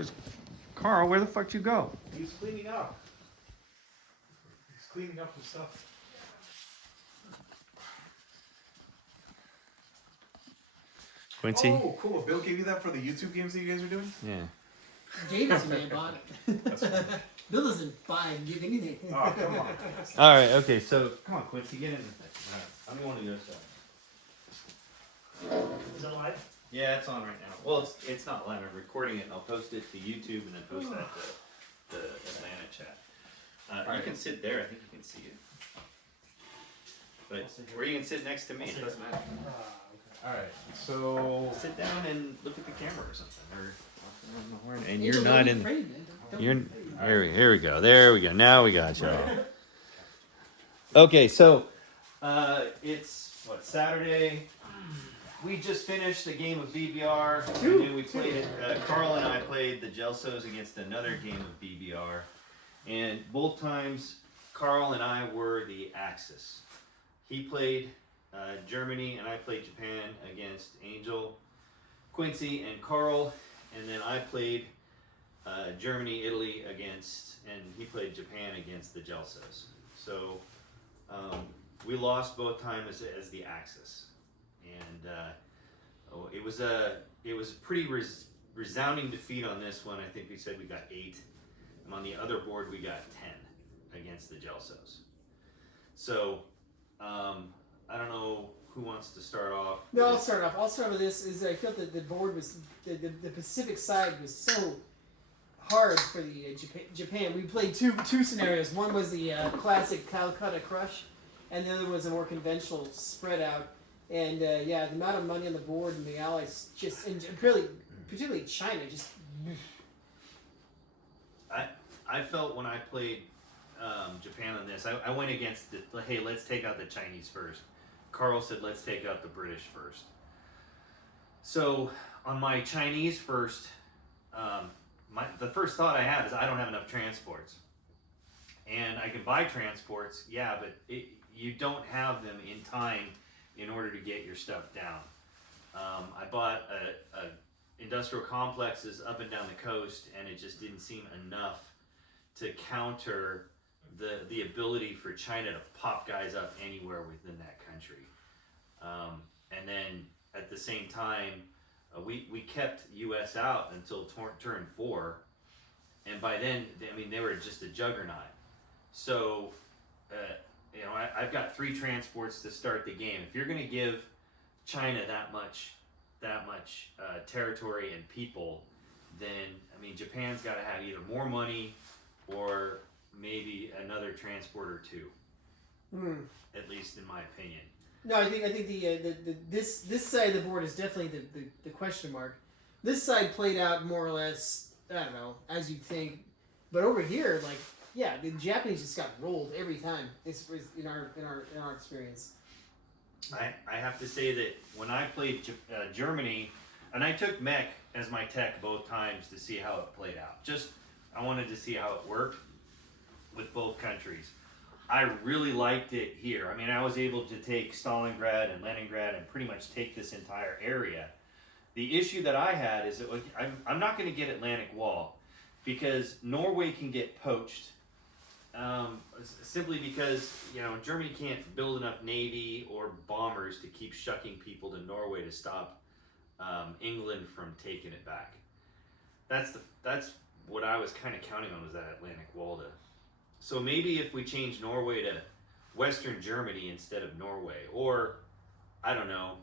Where's Carl? Where the fuck you go? He's cleaning up. He's cleaning up his stuff. Quincy? Oh, cool. Bill gave you that for the YouTube games that you guys are doing? Yeah. Gave it to me and bought it. That's funny. Bill doesn't buy and give anything. Oh, come on. All right. Okay. So come on, Quincy, get in the thing. All right. I'm going to go side. Is it live? Yeah, it's on right now. Well, it's not live. I'm recording it, and I'll post it to YouTube, and then post that to the Atlanta chat. You can sit there. I think you can see it. But where you can sit next to me, it doesn't matter. Alright, so... Sit down and look at the camera or something. And Angel, you're not don't be in. afraid, man. Don't You're be afraid. here we go. There we go. Now we got y'all. Okay, so it's what, Saturday. We just finished a game of BBR. And then we played it. Carl and I played the Gelsos against another game of BBR, and both times Carl and I were the Axis. He played Germany, and I played Japan against Angel, Quincy, and Carl, and then I played Germany, Italy against, and he played Japan against the Gelsos. So we lost both times as the Axis, and it was a pretty resounding defeat on this one. I think we said we got 8, and on the other board we got 10 against the Gelsos. So I don't know who wants to start off. No, I'll start off. I'll start with this. Is I felt that the board was the Pacific side was so hard for the Japan. We played two scenarios. One was the classic Calcutta Crush, and the other was a more conventional spread out. And yeah, the amount of money on the board and the Allies just, and particularly China, just. I felt when I played Japan on this, I went against it. Hey, let's take out the Chinese first. Carl said, let's take out the British first. So on my Chinese first, the first thought I had is I don't have enough transports. And I can buy transports, yeah, but you don't have them in time in order to get your stuff down. I bought industrial complexes up and down the coast, and it just didn't seem enough to counter the ability for China to pop guys up anywhere within that country. And then at the same time, we kept US out until turn 4, and by then, I mean, they were just a juggernaut. So, I've got 3 transports to start the game. If you're going to give China that much territory and people, then I mean, Japan's got to have either more money or maybe another transport or 2, at least in my opinion. No, I think this side of the board is definitely the question mark. This side played out more or less, I don't know, as you'd think, but over here, like, yeah, the Japanese just got rolled every time. It's in our experience. I have to say that when I played Germany, and I took mech as my tech both times to see how it played out. I wanted to see how it worked with both countries. I really liked it here. I mean, I was able to take Stalingrad and Leningrad and pretty much take this entire area. The issue that I had is that I'm not going to get Atlantic Wall because Norway can get poached simply because, Germany can't build enough navy or bombers to keep shucking people to Norway to stop England from taking it back. That's what I was kind of counting on, was that Atlantic Wall. So maybe if we change Norway to Western Germany instead of Norway, or I don't know,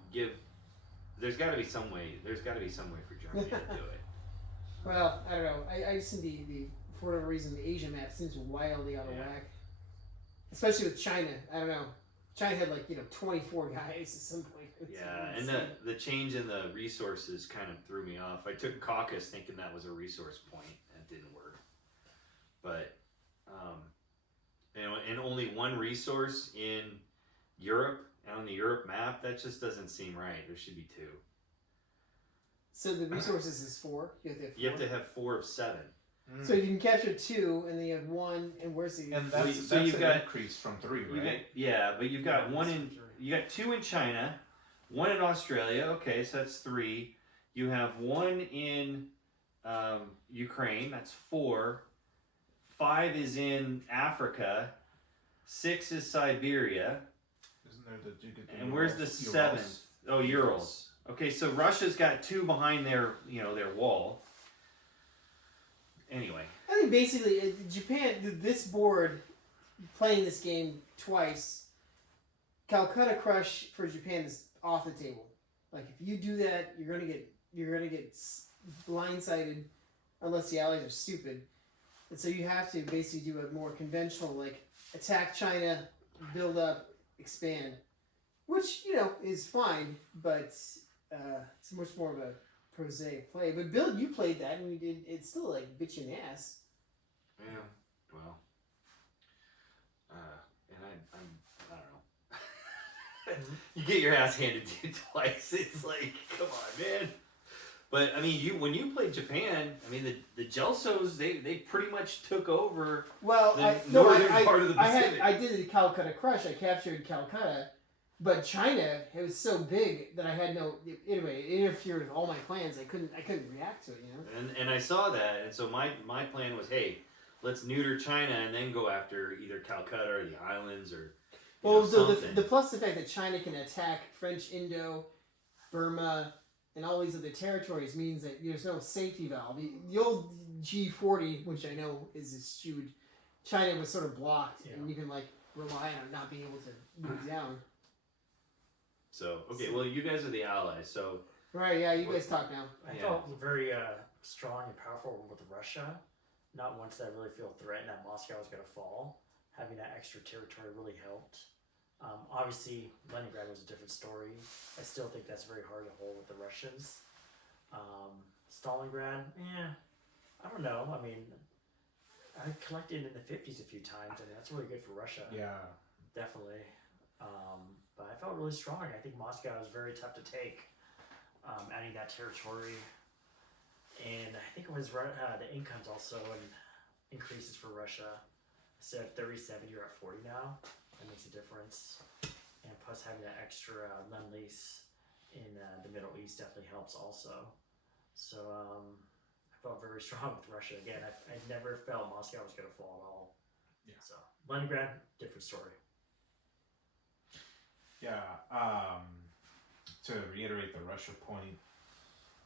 there's got to be some way for Germany to do it. Well, I don't know. I just think for whatever reason, the Asia map seems wildly out of whack. Especially with China. I don't know. China had 24 guys at some point. And the change in the resources kind of threw me off. I took Caucasus thinking that was a resource point, and it didn't work. But, and only one resource in Europe, and on the Europe map, that just doesn't seem right. There should be 2. So the resources is 4? You have to have 4 of 7. So you can capture 2, and then you have 1, and where's the... And that's an increase from 3, right? But you've got you got 2 in China, 1 in Australia, okay, so that's 3. You have 1 in Ukraine. That's 4. 5 is in Africa. 6 is Siberia. Isn't there the And where's the 7th? Oh, Urals. Okay, so Russia's got 2 behind their wall. Anyway, I think basically Japan, this board, playing this game twice, Calcutta Crush for Japan is off the table. Like if you do that, you're gonna get blindsided, unless the allies are stupid. And so you have to basically do a more conventional, like attack China, build up, expand, which is fine, but it's much more of a prosaic play. But Bill, you played that, and it's still like bitchin' ass. yeah, well, and I don't know. You get your ass handed to you twice. It's like, come on, man. But I mean, when you played Japan, I mean the Gelsos they pretty much took over. Well, the northern part of the Pacific. I did the Calcutta Crush. I captured Calcutta, but China, it was so big that I had no. Anyway, it interfered with all my plans. I couldn't react to it. And I saw that, and so my plan was, hey, let's neuter China and then go after either Calcutta or the islands or. Well, so something. the plus the fact that China can attack French Indo, Burma, and all these other territories means that there's no safety valve. The old G40, which I know is eschewed, China was sort of blocked, and you can like rely on not being able to move down. So okay, well you guys are the allies, so. Right, yeah, you guys talk now. I felt very strong and powerful with Russia. Not once did I really feel threatened that Moscow was going to fall. Having that extra territory really helped. Obviously, Leningrad was a different story. I still think that's very hard to hold with the Russians. Stalingrad, I don't know. I mean, I collected in the 50s a few times, and that's really good for Russia. Yeah. Definitely. But I felt really strong. I think Moscow is very tough to take, adding that territory. And I think it was the incomes also increases for Russia. Instead of 37, you're at 40 now. That makes a difference. And plus having that extra lend-lease in the Middle East definitely helps also. So I felt very strong with Russia. Again, I never felt Moscow was going to fall at all. Yeah. So Leningrad, different story. Yeah. To reiterate the Russia point,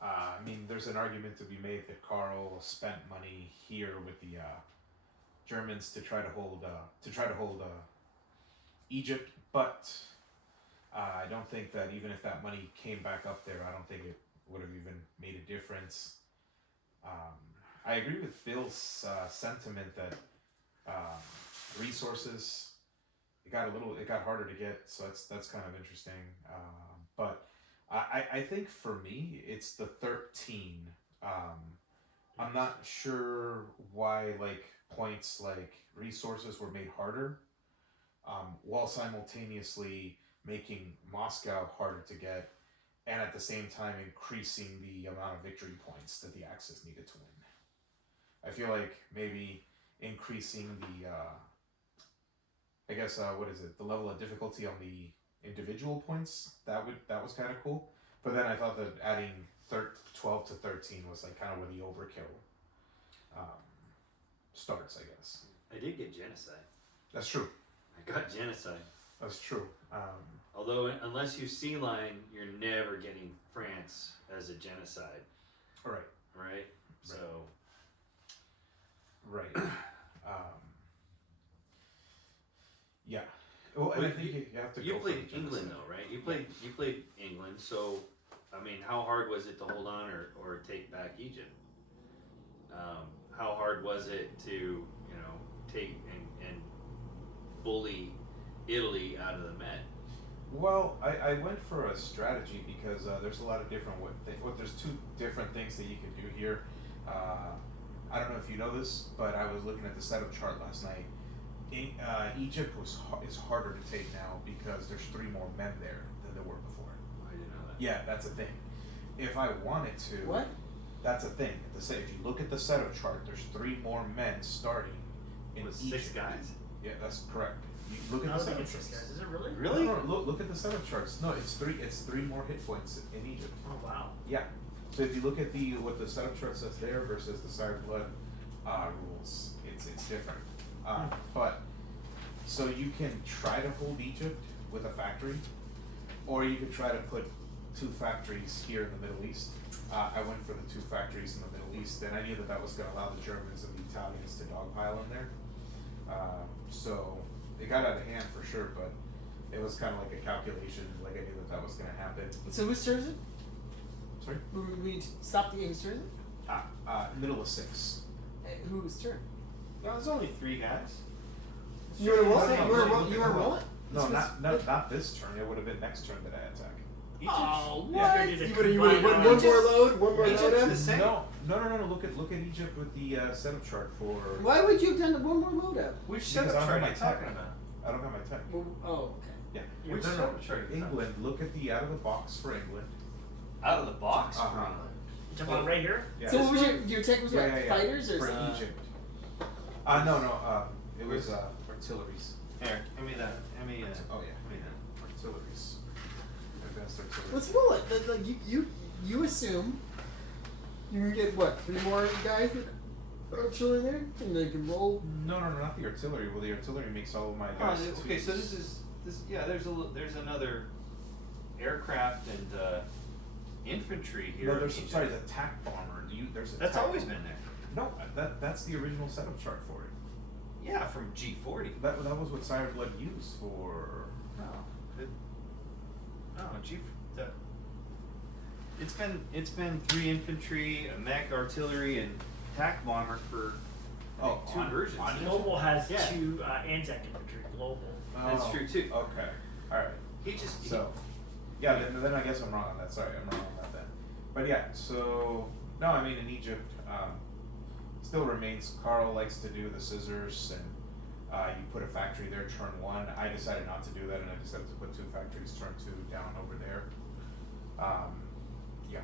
I mean, there's an argument to be made that Karl spent money here with the Germans to try to hold Egypt, but I don't think that even if that money came back up there, I don't think it would have even made a difference. I agree with Bill's sentiment that resources it got harder to get, so that's kind of interesting. But I think for me it's the 13. I'm not sure why points like resources were made harder, while simultaneously making Moscow harder to get, and at the same time increasing the amount of victory points that the Axis needed to win. I feel like maybe increasing the, the level of difficulty on the individual points, that was kind of cool. But then I thought that adding 12 to 13 was kind of where the overkill starts, I guess. I did get genocide. That's true. I got genocide. That's true. Although, unless you sea line, you're never getting France as a genocide. All right. Right? So. Right. Yeah. Well, and I think you have to. You go played for England though, right? You played England. So, I mean, how hard was it to hold on or take back Egypt? How hard was it to take and bully Italy out of the Met? Well, I went for a strategy because there's a lot of different there's two different things that you can do here. I don't know if you know this, but I was looking at the setup chart last night. Egypt is harder to take now because there's 3 more men there than there were before. I didn't know that. Yeah, that's a thing. If I wanted to, What? That's a thing. If you look at the setup chart, there's 3 more men starting in With Egypt. 6 guys. Yeah, that's correct. You look I at don't the think setup it's 6 charts. guys. Is it really? Really? No, look at the setup charts. No, it's 3 more hit points in Egypt. Oh wow. Yeah. So if you look at what the setup chart says there versus the Sired Blood rules, it's different. But so you can try to hold Egypt with a factory, or you could try to put 2 factories here in the Middle East. I went for the 2 factories in the Middle East, and I knew that was going to allow the Germans and the Italians to dogpile in there. So it got out of hand for sure, but it was kind of like a calculation. Like I knew that was going to happen. So whose turn is it? Sorry. We stop the game. Whose turn is it? Middle of 6. Whose turn? No, there's only 3 guys. You were rolling. No, You were rolling. No, not this turn. It would have been next turn that I attack. Oh, Yeah. what? Yeah. You would have one more load. One more Egypt's load. the same. No. Look at Egypt with the setup chart for. Why would you have done the one more load up? Which Because setup I don't chart have are my you talking tech. about? I don't have my tech. Well, oh, okay. Yeah. Yeah, Which no, no. setup chart are you talking England. Look at the out of the box for England. about? Out of the box for Uh-huh. England. You talking about right here? Yeah. So what was your tech was what? Yeah. Fighters or for something? Egypt. No. It was artilleries. Here, give me that. Give me Oh yeah. give me that. Artilleries. Advanced artillery. Let's roll it. Like you assume you can get what 3 more guys with artillery there, and they can roll. No, not the artillery. Well, the artillery makes all of my Oh, guys. okay, so twos. this. Yeah, there's another aircraft and infantry here. No, in there's Egypt. sorry, the attack bomber. There's a That's attack always bomber. been there. No, that's the original setup chart for it. Yeah, from G40. That was what Sired Blood used for. G. It's been 3 infantry, a mech artillery, and attack bomber for I think, 2 versions. Global has Yeah. 2 Anzac infantry. Global. That's true too. Okay. All right. He just So, yeah, then I guess I'm wrong on that. Sorry, I'm wrong on that then. But yeah, so no, I mean in Egypt, still remains. Carl likes to do the scissors, and you put a factory there turn 1. I decided not to do that, and I decided to put 2 factories turn 2 down over there. Yeah.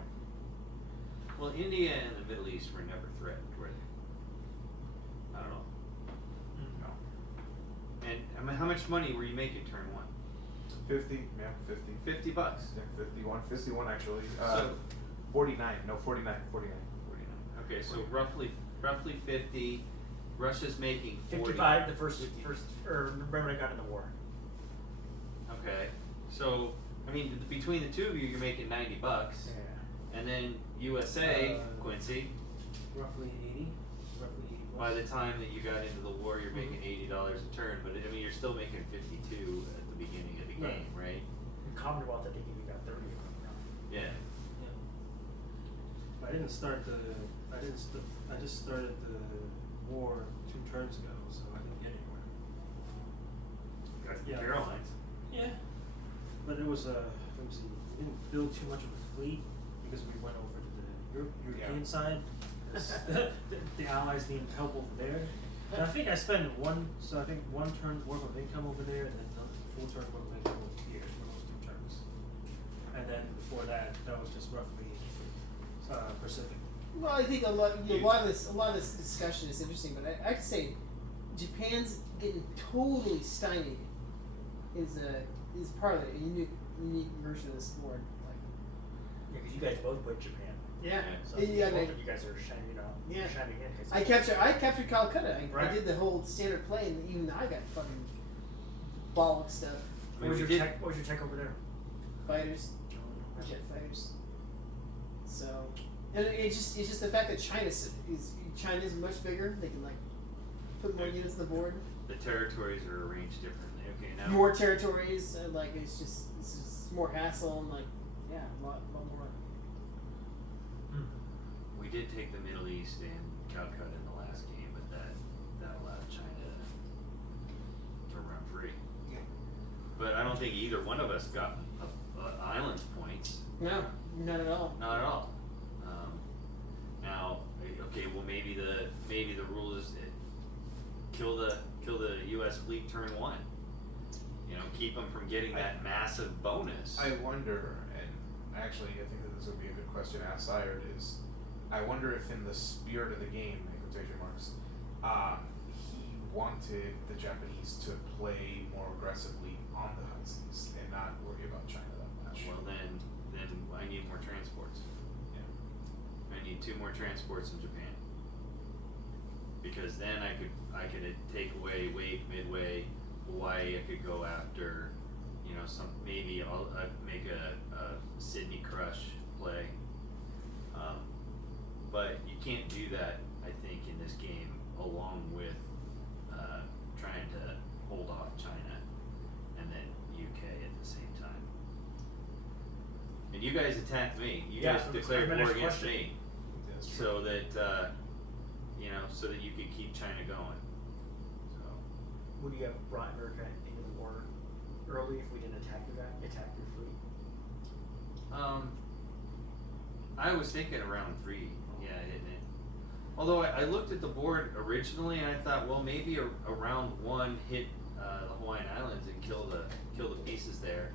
Well, India and the Middle East were never threatened, were they? I don't know. No. And I mean, how much money were you making turn 1? 50. Yeah, 50. $50. Yeah, 51 actually. So 49. No, 49. okay, so roughly 50. Russia's making 40. 55 the first or right when I got in the war. Okay, so I mean between the 2 of you, you're making $90, Yeah. and then USA, Quincy. Roughly 80. Roughly 80 plus. By the time that you got into the war, you're making $80 a turn, but I mean you're still making 52 at the beginning of the Right. game, right? In Commonwealth, I think you got 30. Yeah. I didn't start I just started the war 2 turns ago, so I didn't get anywhere. Got the Yeah. Carolines. Yeah. But it was let me see. We didn't build too much of a fleet because we went over to the European side. 'Cause the Allies needed help over there. And I think I spent one turn's worth of income over there, and then the full turn worth of income over here for those 2 turns. And then before that was just roughly Pacific. Well, I think a lot of this discussion is interesting, but I could say Japan's getting totally stymied is part of a unique version of the sport. Like, Yeah, because you guys both played Japan. yeah, So yeah. both of you guys are shining, Yeah. shining in. 'Cause I captured Calcutta. I Right. did the whole standard play, and even I got fucking bollock stuff. I What mean, was we your did- tech? What was your tech over there? Fighters, jet fighters. So, and it's just the fact that China's much bigger. They can like put more units on the board, The territories are arranged differently. Okay, now more territories. Like it's just more hassle and like a lot more. we did take the Middle East and Calcutta in the last game, but that allowed China to run free. Yeah. But I don't think either one of us got islands points. No, not at all. Not at all. Now, okay, well maybe the rule is kill the U.S. fleet turn 1. You know, keep them from getting that massive bonus. I wonder, and actually, I think that this would be a good question to ask Sired, is I wonder if in the spirit of the game, in quotation marks, he wanted the Japanese to play more aggressively on the high seas and not worry about China that much. Well, then I need more transports. I need 2 more transports in Japan. Because then I could take away Wake, Midway, Hawaii. I could go after, maybe I'll make a Sydney Crush play. But you can't do that, I think, in this game, along with trying to hold off China and then UK at the same time. And you guys attacked me. You guys declared war against me, so that so that you could keep China going. So. Would you have brought America into the war early if we didn't attack your fleet? I was thinking around 3. Yeah, hitting it. Although I looked at the board originally and I thought, well, maybe a round 1 hit the Hawaiian Islands and kill the pieces there.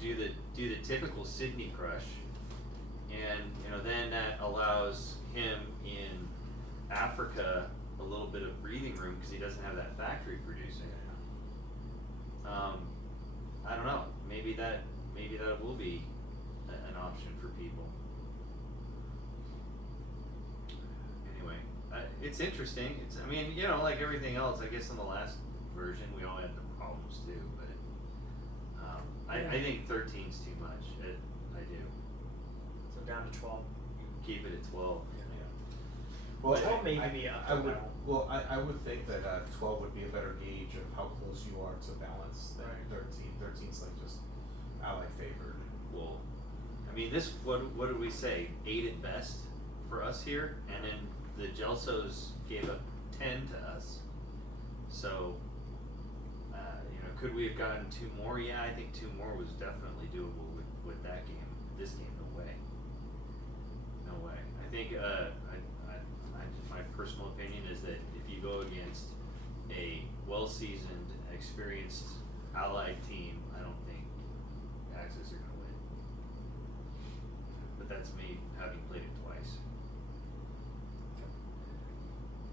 Do the typical Sydney Crush, and then that allows him in Africa a little bit of breathing room because he doesn't have that factory producing. I don't know. Maybe that will be an option for people. Anyway, it's interesting. Like everything else. I guess in the last version we all had the problems too, but I think 13's too much. I do. So down to 12. Keep it at 12. Well, 12 may be I would think that 12 would be a better gauge of how close you are to balance than 13. 13's like just ally favored. Well, this what did we say? 8 at best for us here, and then the Gelsos gave up 10 to us. So, could we have gotten 2 more? Yeah, I think 2 more was definitely doable with that game. This game, no way. No way. I think my personal opinion is that if you go against a well-seasoned, experienced allied team, I don't think Axis are going to win. But that's me having played it twice.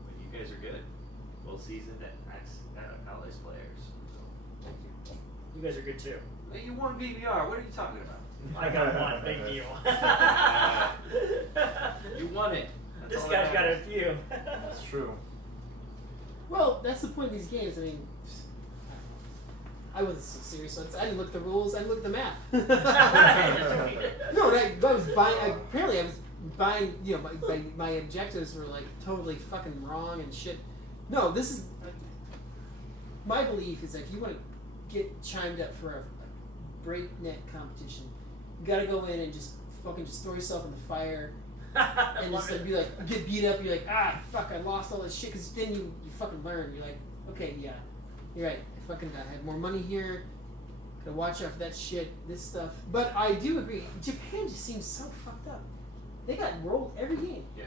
But you guys are good. Well-seasoned Allies players. So. Thank you. You guys are good too. Hey, you won BBR. What are you talking about? I got 1. Big deal. You won it. That's This all guy's that got a matters. few. That's true. Well, that's the point of these games. I wasn't so serious. So I didn't look at the rules. I looked at the map. No, I was buying. Apparently, I was buying. My objectives were like totally fucking wrong and shit. No, this is. My belief is that if you want to get chimed up for a breakneck competition, you got to go in and just fucking just throw yourself in the fire. And just like, be like, get beat up, you're like, fuck, I lost all this shit, because then you fucking learn. You're like, okay, yeah, you're right, I had more money here, gotta watch out for that shit, this stuff. But I do agree, Japan just seems so fucked up. They got rolled every game. Yeah.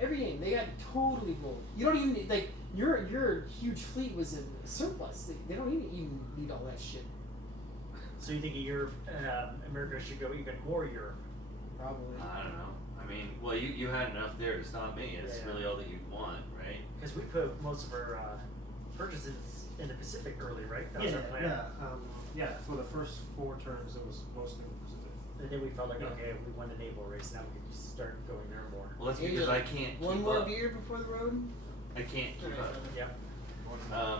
Every game, they got totally rolled. You don't even, like, your huge fleet was a surplus. They don't even need all that shit. So you think America should go even more Europe? Probably. I don't know. Well, you had enough there to stop me. It's really all that you want, right? Because we put most of our purchases in the Pacific early, right? That was our plan. For the first 4 turns, it was mostly in the Pacific. And then we felt like, okay, we won the naval race, now we can just start going there more. Well, that's because I can't keep One more up. beer before the road? I can't keep up. Yep.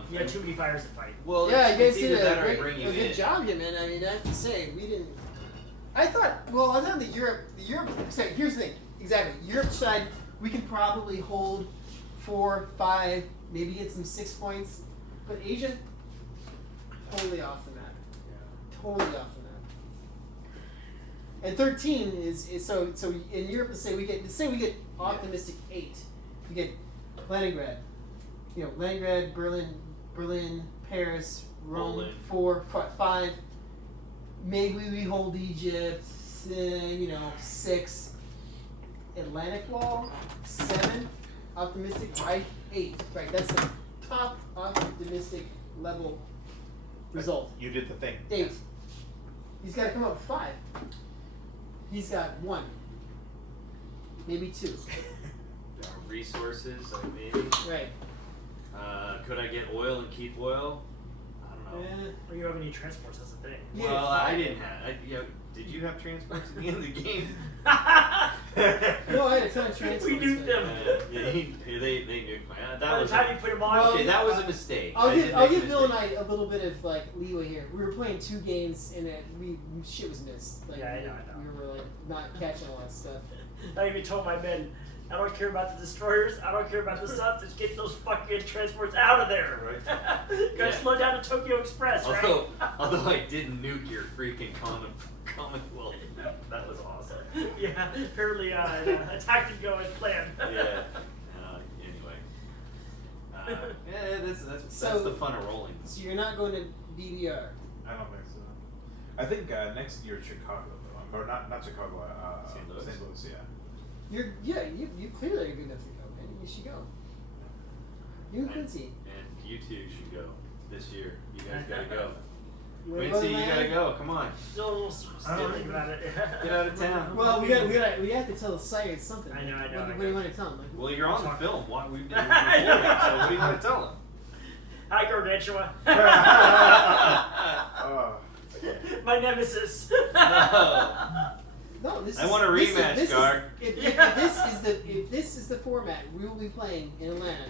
You You had too many fires to fight. Well, Yeah, you it's guys either did that or I a bring you good in. job here, man. I have to say, we didn't. I thought the Europe. Sorry, here's the thing. Exactly, Europe side, we can probably hold 4, 5, maybe get some 6 points, but Asia, totally off the map. Totally off the map. And 13 is so in Europe. Let's say we get optimistic 8. We get Leningrad, Leningrad, Berlin, Paris, Rome, Poland. 4, 5. Maybe we hold Egypt, 6. Atlantic Wall, 7. Optimistic, right? 8. Right, that's the top optimistic level result. You did the thing. 8. He's got to come up with 5. He's got 1. Maybe 2. Resources, maybe. Right. Could I get oil and keep oil? I don't know. Or you have any transports, that's the thing. Yeah, Well, I 5. didn't have. Did you have transports at the end of the game? No, I had a ton of transfers. We nuked them. Yeah, they nuked my. That By the was time you put them on, okay. That was a mistake. I'll I give did I'll make a give Bill and mistake. I a little bit of like leeway here. We were playing 2 games and shit was missed. Like, Yeah, I know. we were like not catching a lot of stuff. I even told my men, I don't care about the destroyers, I don't care about the subs, just get those fucking transports out of there. Right. Gotta Yeah. slow down the Tokyo Express, right? Although I didn't nuke your freaking Commonwealth, that was awesome. Yeah, apparently attack didn't go as planned. Yeah. Anyway. Yeah, that's So- the fun of rolling. So you're not going to BBR. I don't think so. I think next year Chicago though, or not Chicago. St. Louis. St. Louis, yeah. You clearly are good enough to go, man. You should go. You and Quincy. And you two should go this year. You guys gotta go. You wanna Quincy, to you gotta Atlanta? go. Come on. Still thinking about it. Get out of town. Well, we have to tell Sire something. I know. What do you want to tell him? Like, Well, you're on the film. We've been recording, so what do you want to tell him? Hi, Gargantua. Oh, My nemesis. No, this I is, want a this rematch, is, Gar. If this is the format we will be playing in Atlanta,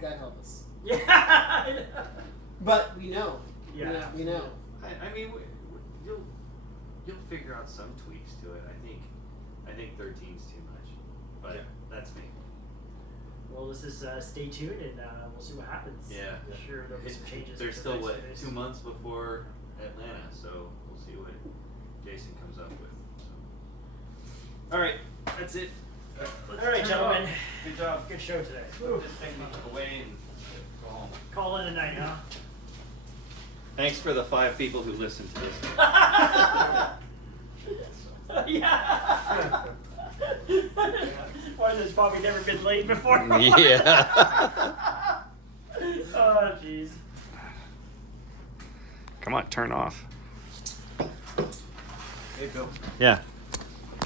God help us. Yeah. I know. But we know. Yeah. We know. I mean, you'll figure out some tweaks to it. I think 13's too much, but Yeah. that's me. Well, this is stay tuned and we'll see what happens. Yeah. I'm sure there'll be some changes. There's in still the what next 2 phase. months before Atlanta, so we'll see what Jason comes up with. So. All right, that's it. All right, gentlemen. Good job. Good show today. Put this thing away and go home. Call in tonight, huh? Thanks for the 5 people who listened to this. Yeah. One of those probably never been late before. Yeah. Oh, jeez. Come on, turn off. hey Bill. Yeah.